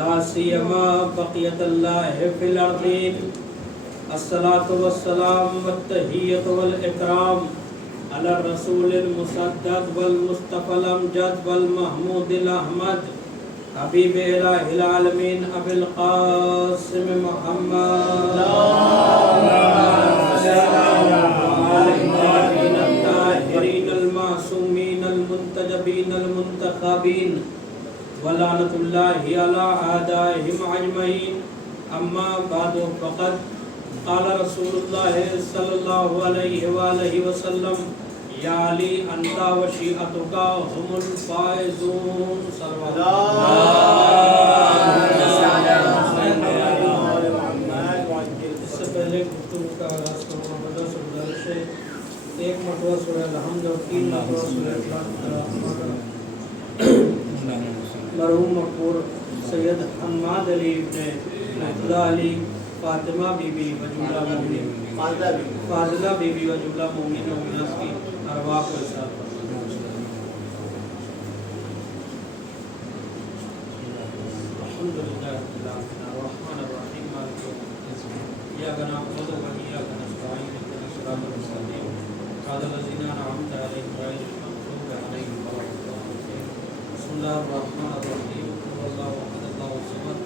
لا سيما بقية الله في الأرضين. الصلاة والسلام والتحية والإكرام على الرسول المصدق والمصطفى الأمجد والمحمود الأحمد حبيب إله العالمين أبي القاسم محمد الطاهرين المعصومين المنتجبين المنتخبين ولعنة الله على أعدائهم أجمعين. أما بعد فقد قال رسول الله صلى الله عليه وآله وسلم يا علي أنت وشيعتك هم الفائزون. اس سے پہلے گفتگو کا آغاز کروں گا سے ایک مرتبہ سورہ الحمد اور 3 مرتبہ سورہ اخلاص. مرحوم مقبور سید حماد علی ابن اللہ علی فاطمہ بی بی وجولہ مومن فاضلہ بی بی وجولہ مومن و مومنات کی ارواح کو احسان الحمدللہ رب العالمین الرحمن الرحیم مالک یوم الدین ایاک نعبد و ایاک نستعین اهدنا الصراط المستقیم صراط الذین انعمت علیہم غیر المغضوب علیہم ولا الضالین. بسم اللہ الرحمن الرحیم قل اللہ احد اللہ الصمد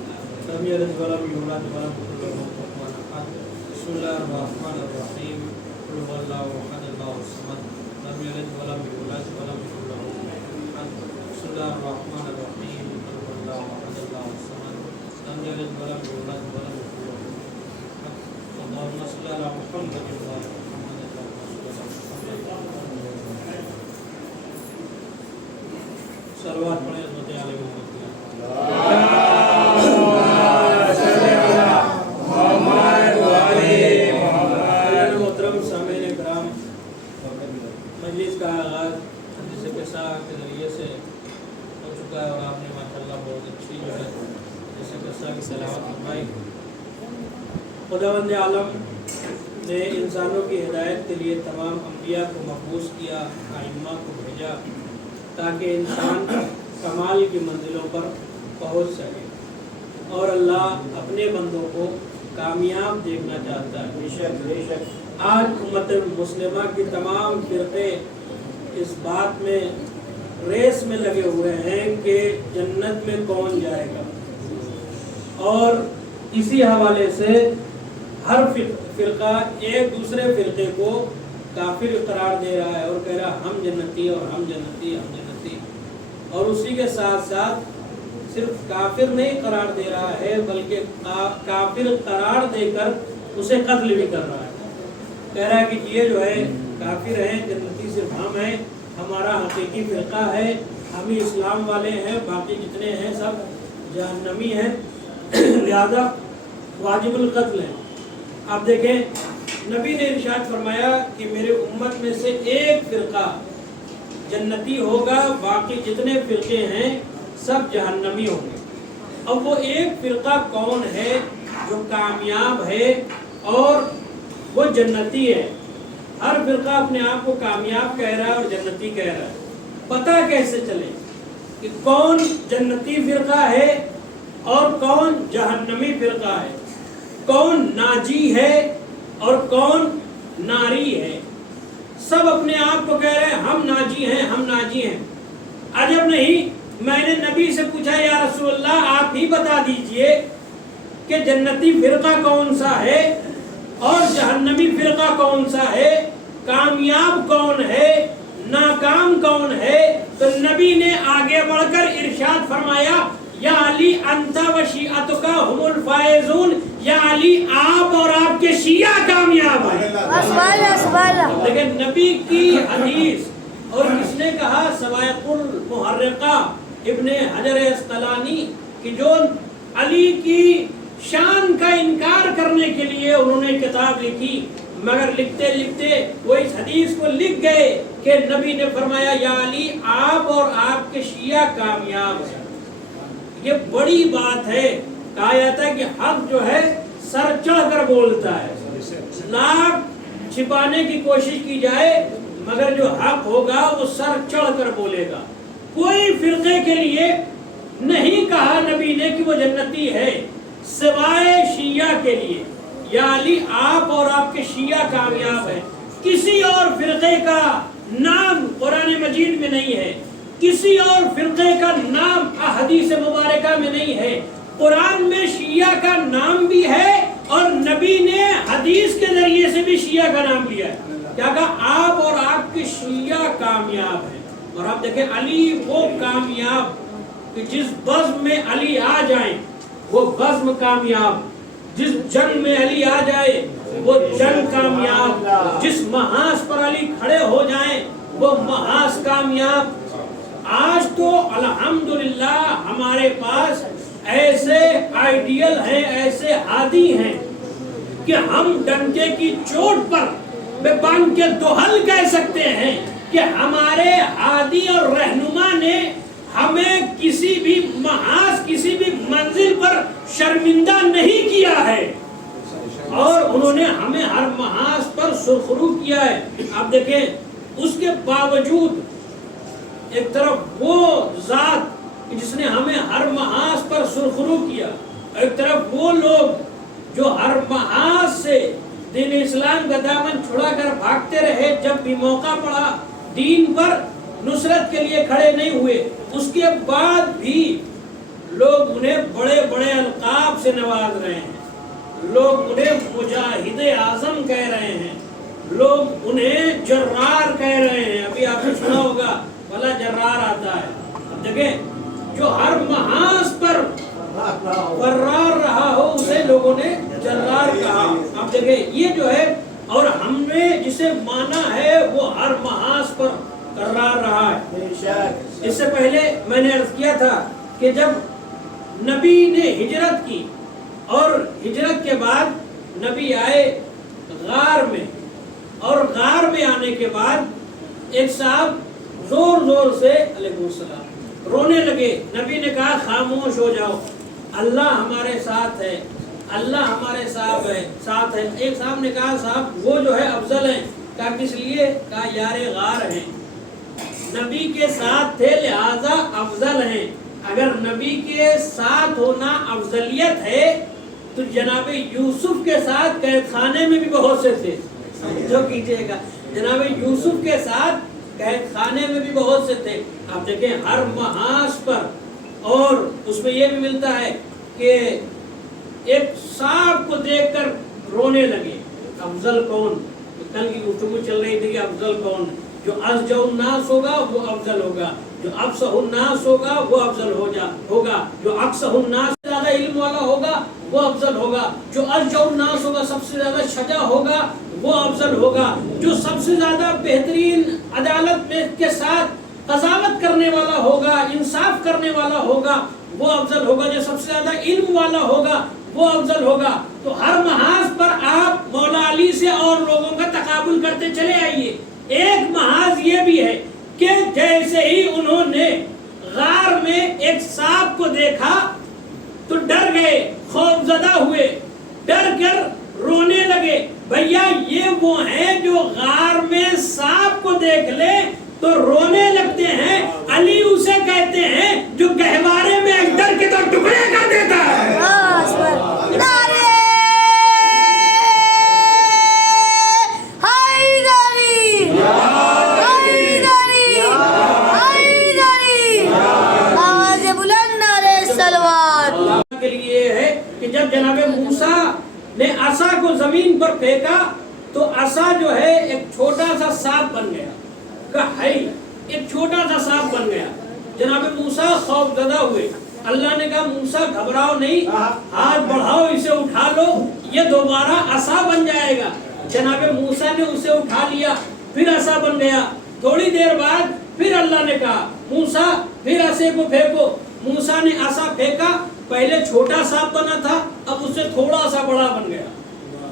لم یلد ولم یولد ولم یکن له کفوا احد. بسم اللہ الرحمن الرحیم قل اللہ احد اللہ الصمد لم یلد ولم یولد ولم یکن له کفوا احد. بسم اللہ الرحمن الرحیم قل اللہ احد اللہ الصمد لم یلد ولم یولد ولم یکن له کفوا احد. اللهم صل علی محمد وعلى محمد صلوات پڑھیں حضرت علی محمد. محترم سامعین کرام، مجلس کا آغاز حدیث قصہ کے ذریعے سے ہو چکا ہے اور آپ نے ماشاءاللہ بہت اچھی جو ہے حدیث قصہ کی تلاوت فرمائی. خداوند عالم نے انسانوں کی ہدایت کے لیے تمام انبیاء کو مبعوث کیا، ائمہ کو بھیجا تاکہ انسان کمال کی منزلوں پر پہنچ سکے، اور اللہ اپنے بندوں کو کامیاب دیکھنا چاہتا ہے. بے شک آج امت مسلمہ کی تمام فرقے اس بات میں ریس میں لگے ہوئے ہیں کہ جنت میں کون جائے گا، اور اسی حوالے سے ہر فرقہ ایک دوسرے فرقے کو کافر قرار دے رہا ہے اور کہہ رہا ہم جنتی اور ہم جنتی ہم جنتی، اور اسی کے ساتھ ساتھ صرف کافر نہیں قرار دے رہا ہے بلکہ کافر قرار دے کر اسے قتل بھی کر رہا ہے. کہہ رہا ہے کہ یہ جو ہے کافر ہیں، جنتی صرف ہم ہیں، ہمارا حقیقی فرقہ ہے، ہم ہی اسلام والے ہیں، باقی جتنے ہیں سب جہنمی ہیں، لہذا واجب القتل ہیں. آپ دیکھیں نبی نے ارشاد فرمایا کہ میرے امت میں سے ایک فرقہ جنتی ہوگا، باقی جتنے فرقے ہیں سب جہنمی ہوں گے. اب وہ ایک فرقہ کون ہے جو کامیاب ہے اور وہ جنتی ہے؟ ہر فرقہ اپنے آپ کو کامیاب کہہ رہا ہے اور جنتی کہہ رہا ہے. پتہ کیسے چلے کہ کون جنتی فرقہ ہے اور کون جہنمی فرقہ ہے، کون ناجی ہے اور کون ناری ہے؟ سب اپنے آپ کو کہہ رہے ہیں ہم ناجی ہیں ہم ناجی ہیں. عجب نہیں، میں نے نبی سے پوچھا یا رسول اللہ آپ ہی بتا دیجئے کہ جنتی فرقہ کون سا ہے اور جہنمی فرقہ کون سا ہے، کامیاب کون ہے ناکام کون ہے؟ تو نبی نے آگے بڑھ کر ارشاد فرمایا یا علی انت و شیعتک هم الفائزون، یا علی آپ اور آپ کے شیعہ کامیاب ہیں. لیکن نبی کی حدیث، اور کس نے کہا؟ سوائق المحرقہ ابن حجر اسقلانی، کہ جو علی کی شان کا انکار کرنے کے لیے انہوں نے کتاب لکھی، مگر لکھتے لکھتے وہ اس حدیث کو لکھ گئے کہ نبی نے فرمایا یا علی آپ اور آپ کے شیعہ کامیاب ہیں. یہ بڑی بات ہے. کہا جاتا ہے کہ حق جو ہے سر چڑھ کر بولتا ہے، ناک چھپانے کی کوشش کی جائے مگر جو حق ہوگا وہ سر چڑھ کر بولے گا. کوئی فرقے کے لیے نہیں کہا نبی نے کہ وہ جنتی ہے سوائے شیعہ کے لیے، یا علی آپ اور آپ کے شیعہ کامیاب ہیں۔ کسی اور فرقے کا نام قرآن مجید میں نہیں ہے، کسی اور فرقے کا نام احادیث مبارکہ میں نہیں ہے۔ قرآن میں شیعہ کا نام بھی ہے اور نبی نے حدیث کے ذریعے سے بھی شیعہ کا نام لیا ہے۔ کیا کہا؟ آپ اور آپ کے شیعہ کامیاب ہیں۔ اور آپ دیکھیں علی وہ کامیاب کہ جس بزم میں علی آ جائیں وہ بزم کامیاب، جس جنگ میں علی آ جائے وہ جنگ کامیاب، جس محاذ پر علی کھڑے ہو جائیں وہ محاذ کامیاب۔ آج تو الحمدللہ ہمارے پاس ایسے آئیڈیل ہیں، ایسے ہادی ہیں کہ ہم ڈنکے کی چوٹ پر بے باندھ کے دوہل کہہ سکتے ہیں کہ ہمارے ہادی اور رہنما نے ہمیں کسی بھی محاذ، کسی بھی منزل پر شرمندہ نہیں کیا ہے، اور انہوں نے ہمیں ہر محاذ پر سرخرو کیا ہے۔ آپ دیکھیں اس کے باوجود ایک طرف وہ ذات جس نے ہمیں ہر محاذ پر سرخرو کیا، ایک طرف وہ لوگ جو ہر محاذ سے دین اسلام کا دامن چھڑا کر بھاگتے رہے، جب بھی موقع پڑا دین پر نصرت کے لیے کھڑے نہیں ہوئے، اس کے بعد بھی لوگ انہیں بڑے بڑے القاب سے نواز رہے ہیں، لوگ انہیں مجاہد اعظم کہہ رہے ہیں، لوگ انہیں جرار کہہ رہے ہیں۔ ابھی آپ نے سنا ہوگا بھلا جرار آتا ہے۔ اب دیکھیں جو ہر محاذ پر فرار رہا ہو اسے لوگوں نے جرار کہا۔ اب دیکھیں یہ جو ہے، اور ہم نے جسے مانا ہے وہ ہر محاذ پر قرار رہا ہے۔ اس سے پہلے میں نے عرض کیا تھا کہ جب نبی نے ہجرت کی اور ہجرت کے بعد نبی آئے غار میں، اور غار میں آنے کے بعد ایک صاحب زور زور سے علیکم السلام رونے لگے۔ نبی نے کہا خاموش ہو جاؤ، اللہ ہمارے ساتھ ہے، اللہ ہمارے ساتھ ہے۔ ایک صاحب نے کہا صاحب وہ جو ہے افضل ہیں۔ کہا کس لیے؟ کہا یار غار ہیں، نبی کے ساتھ تھے لہذا افضل ہیں۔ اگر نبی کے ساتھ ہونا افضلیت ہے تو جناب یوسف کے ساتھ قید خانے میں بھی بہت سے تھے، جو کیجئے گا، جناب یوسف کے ساتھ قید خانے میں بھی بہت سے تھے۔ آپ دیکھیں ہر محاذ پر، اور اس میں یہ بھی ملتا ہے کہ ایک سانپ کو دیکھ کر رونے لگے۔ افضل کون؟ کل کی گفتگو چل رہی تھی کہ افضل کون؟ جو ازجع الناس ہوگا وہ افضل ہوگا، جو افصح الناس ہوگا وہ افضل ہوگا، جو اقصح الناس سے زیادہ علم والا ہوگا وہ افضل ہوگا، جو ازجع الناس ہوگا سب سے زیادہ شجاع ہوگا وہ افضل ہوگا، جو سب سے زیادہ بہترین عدالت کے ساتھ قضاوت کرنے والا ہوگا، انصاف کرنے والا ہوگا وہ افضل ہوگا، جو سب سے زیادہ علم والا ہوگا وہ افضل ہوگا۔ تو ہر محاذ پر آپ مولا علی سے اور لوگوں کا تقابل کرتے چلے آئیے۔ ایک محاذ یہ بھی ہے کہ جیسے ہی انہوں نے غار میں ایک سانپ کو دیکھا تو ڈر گئے، خوف زدہ ہوئے، ڈر کر رونے لگے۔ بھیا یہ وہ ہیں جو غار میں سانپ کو دیکھ لے تو رونے لگتے ہیں، علی اسے کہتے ہیں جو گہوارے میں اندر کے تو ٹکڑے کر دیتا ہے۔ کے لیے ہے کہ جب جناب موسیٰ نے عصا کو زمین پر پھینکا تو عصا جو ہے ایک چھوٹا سا سانپ بن گیا، ایک چھوٹا سا سانپ بن گیا۔ جناب موسیٰ خوف زدہ ہوئے، اللہ نے کہا موسیٰ گھبراؤ نہیں، ہاتھ بڑھاؤ اسے اٹھا لو، یہ دوبارہ عصا بن جائے گا۔ جناب موسیٰ نے اسے اٹھا لیا، پھر عصا بن گیا۔ تھوڑی دیر بعد پھر اللہ نے کہا موسیٰ پھر عصے کو پھینکو۔ موسیٰ نے عصا پھینکا، پہلے چھوٹا سانپ بنا تھا، اب اس سے تھوڑا سا بڑا بن گیا۔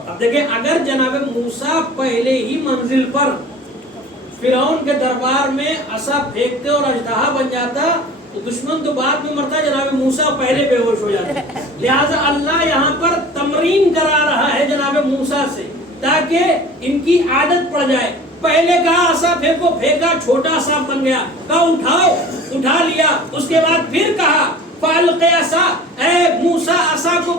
اب دیکھیں اگر جناب موسیٰ پہلے ہی منزل پر فرعون کے دربار میں عصا پھینکتے اور اژدہا بن جاتا تو دشمن تو بعد میں مرتا، جناب موسیٰ پہلے بے ہوش ہو جاتا۔ لہٰذا اللہ یہاں پر تمرین کرا رہا ہے جناب موسیٰ سے تاکہ ان کی عادت پڑ جائے۔ پہلے کہا عصا پھینکو، پھینکا، چھوٹا سانپ بن گیا، کہا اٹھاؤ، اٹھا لیا۔ اس کے بعد پھر کہا فَأَلْقِ عَصَاكَ، اے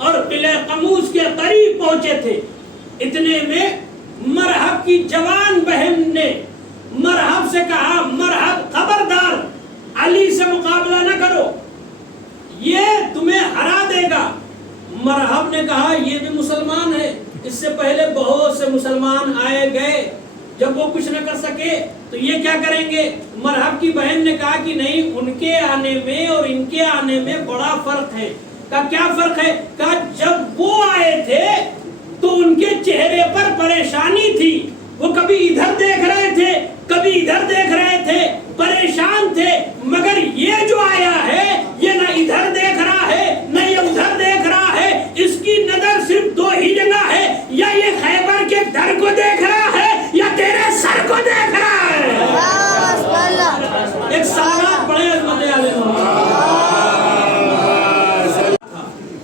اور قلعہ قموس کے قریب پہنچے تھے۔ اتنے میں مرحب کی جوان بہن نے مرحب سے کہا مرحب خبردار علی سے مقابلہ نہ کرو، یہ تمہیں ہرا دے گا۔ مرحب نے کہا یہ بھی مسلمان ہے، اس سے پہلے بہت سے مسلمان آئے گئے، جب وہ کچھ نہ کر سکے تو یہ کیا کریں گے؟ مرحب کی بہن نے کہا کہ نہیں، ان کے آنے میں اور ان کے آنے میں بڑا فرق ہے۔ کہا کیا فرق ہے؟ کہا جب وہ آئے تھے تو ان کے چہرے پر پریشانی تھی، وہ کبھی ادھر دیکھ رہے تھے کبھی ادھر دیکھ رہے تھے، پریشان تھے، مگر یہ جو آیا ہے یہ نہ ادھر دیکھ رہا ہے نہ یہ ادھر دیکھ رہا ہے، اس کی نظر صرف دو ہی جگہ ہے، یا یہ خیبر کے در کو دیکھ رہا ہے یا تیرے سر کو دیکھ رہا ہے۔ ایک سالات بڑے عظمت عالم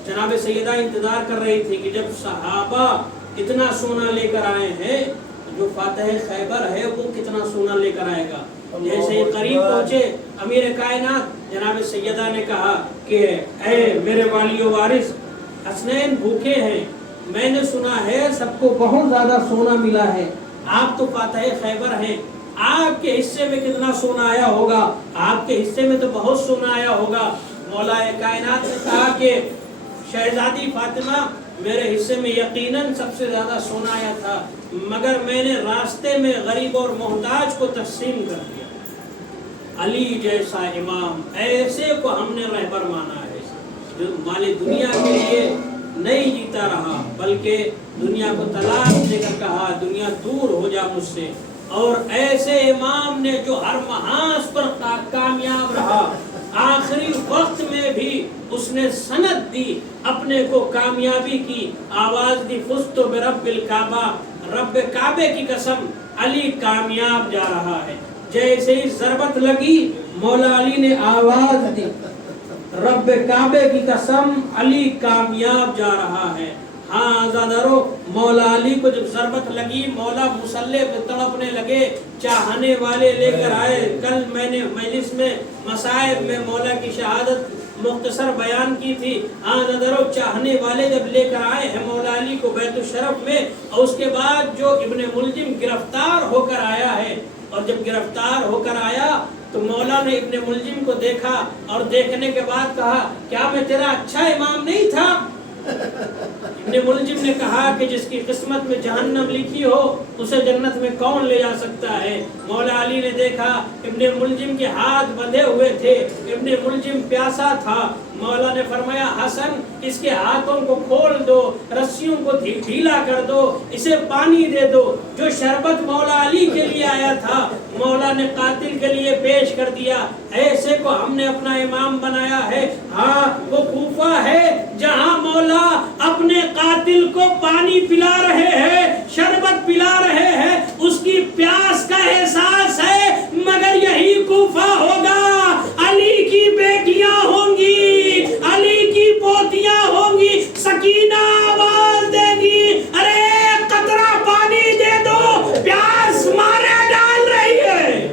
جناب سیدہ انتظار کر رہی تھی کہ جب صحابہ اتنا سونا لے کر آئے ہیں، جو فاتح خیبر ہے وہ کتنا سونا لے کر آئے گا۔ جیسے ہی قریب پہنچے امیر کائنات جناب سیدہ نے کہا کہ اے میرے والی و وارث، حسنین بھوکے ہیں، میں نے سنا ہے سب کو بہت زیادہ سونا ملا ہے، آپ تو فاتح خیبر ہیں، آپ کے حصے میں کتنا سونا آیا ہوگا؟ آپ کے حصے میں تو بہت سونا آیا ہوگا۔ مولا کائنات نے کہا کہ شہزادی فاطمہ، میرے حصے میں یقیناً سب سے زیادہ سونا آیا تھا، مگر میں نے راستے میں غریب اور محتاج کو تقسیم کر دیا۔ علی جیسا امام، ایسے کو ہم نے رہبر مانا ہے، جو مال دنیا کے لیے نہیں جیتا رہا بلکہ دنیا کو طلاق دے کر کہا دنیا دور ہو جا مجھ سے، اور ایسے امام نے جو ہر محاذ پر کامیاب رہا، آخری وقت میں بھی اس نے سند دی، اپنے کو کامیابی کی آواز دی، فزت برب الکعبہ، رب کعبے کی قسم علی کامیاب جا رہا ہے۔ جیسے ہی ضربت لگی مولا علی نے آواز دی، رب کعبے کی قسم علی کامیاب جا رہا ہے۔ ہاں آزادارو، مولا علی کو جب ضربت لگی مولا مصلی پہ تڑپنے لگے، چاہنے والے لے کر آئے۔ کل میں نے مجلس میں مصائب میں مولا کی شہادت مختصر بیان کی تھی۔ آزادارو، چاہنے والے جب لے کر آئے ہیں مولا علی کو بیت الشرف میں، اور اس کے بعد جو ابن ملجم گرفتار ہو کر آیا ہے، اور جب گرفتار ہو کر آیا تو مولا نے ابن ملجم کو دیکھا، اور دیکھنے کے بعد کہا کیا میں تیرا اچھا امام نہیں تھا؟ ابن ملجم نے کہا کہ جس کی قسمت میں جہنم لکھی ہو اسے جنت میں کون لے جا سکتا ہے؟ مولا علی نے دیکھا ابن ملجم کے ہاتھ بندھے ہوئے تھے، ابن ملجم پیاسا تھا۔ مولا نے فرمایا حسن، اس کے ہاتھوں کو کھول دو، رسیوں کو ڈھیلا کر دو، اسے پانی دے دو۔ جو شربت مولا علی کے لیے آیا تھا مولا نے قاتل کے لیے پیش کر دیا۔ ایسے کو ہم نے اپنا امام بنایا ہے۔ ہاں، وہ کوفہ ہے جہاں مولا اپنے قاتل کو پانی پلا رہے ہیں، شربت پلا رہے ہیں، اس کی پیاس کا احساس ہے، مگر یہی کوفہ ہوگا، علی کی بیٹیاں ہوں گی، علی کی پوتیاں ہوں گی، سکینہ آواز دے گی ارے قطرہ پانی دے دو، پیاس مارے ڈال رہی ہے۔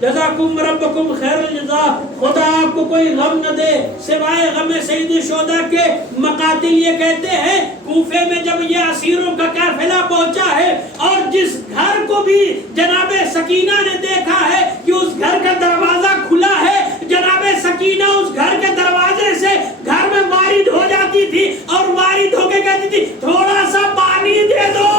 جزاکم ربکم خیر الجزا، خدا آپ کو کوئی غم نہ دے سوائے غم سید الشہداء کے۔ مقاتل یہ کہتے ہیں کوفے میں جب یہ اسیروں کا قافلہ پہنچا ہے اور جس گھر کو بھی جناب سکینہ نے دیکھا ہے کہ اس گھر کا دروازہ کھلا ہے، جناب سکینہ اس گھر کے دروازے سے گھر میں وارد ہو جاتی تھی اور وارد ہو کے کہتی تھی تھوڑا سا پانی دے دو،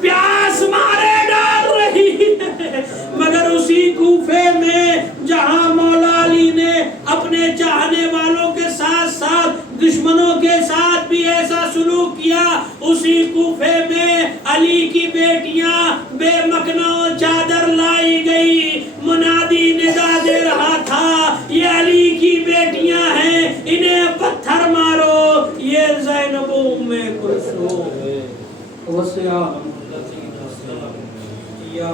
پیاس مارے ڈال رہی ہے۔ مگر اسی کوفے میں جہاں مولا علی نے اپنے چاہنے والوں کے ساتھ ساتھ دشمنوں کے ساتھ بھی ایسا سلوک کیا، اسی کوفے میں علی کی بیٹیاں بے مکنوں چادر لائی گئی، منادی ندا دے رہا تھا یہ علی کی بیٹیاں ہیں، انہیں پتھر مارو، یہ زینب ام کلثوم وسیام یا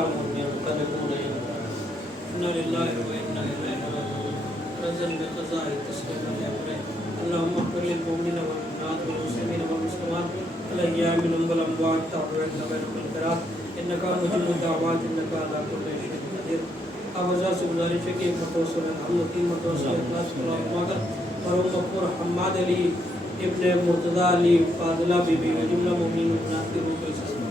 اللهم اغفر للمؤمنين والمؤمنات والمسلمين والمسلمات الأحياء منهم والأموات تحررنا بينهم الخيرات إنك مجيب الدعوات إنك على كل شيء قدير۔ آوازہ سے گزارش ہے کہ ایک مرتبہ سورہ الحمد، تین مرتبہ سورہ اخلاص اور امت اور مغفور حماد علی ابن مرتضیٰ علی فاضلہ بی بی و جملہ مومنین و مومنات کے روح کو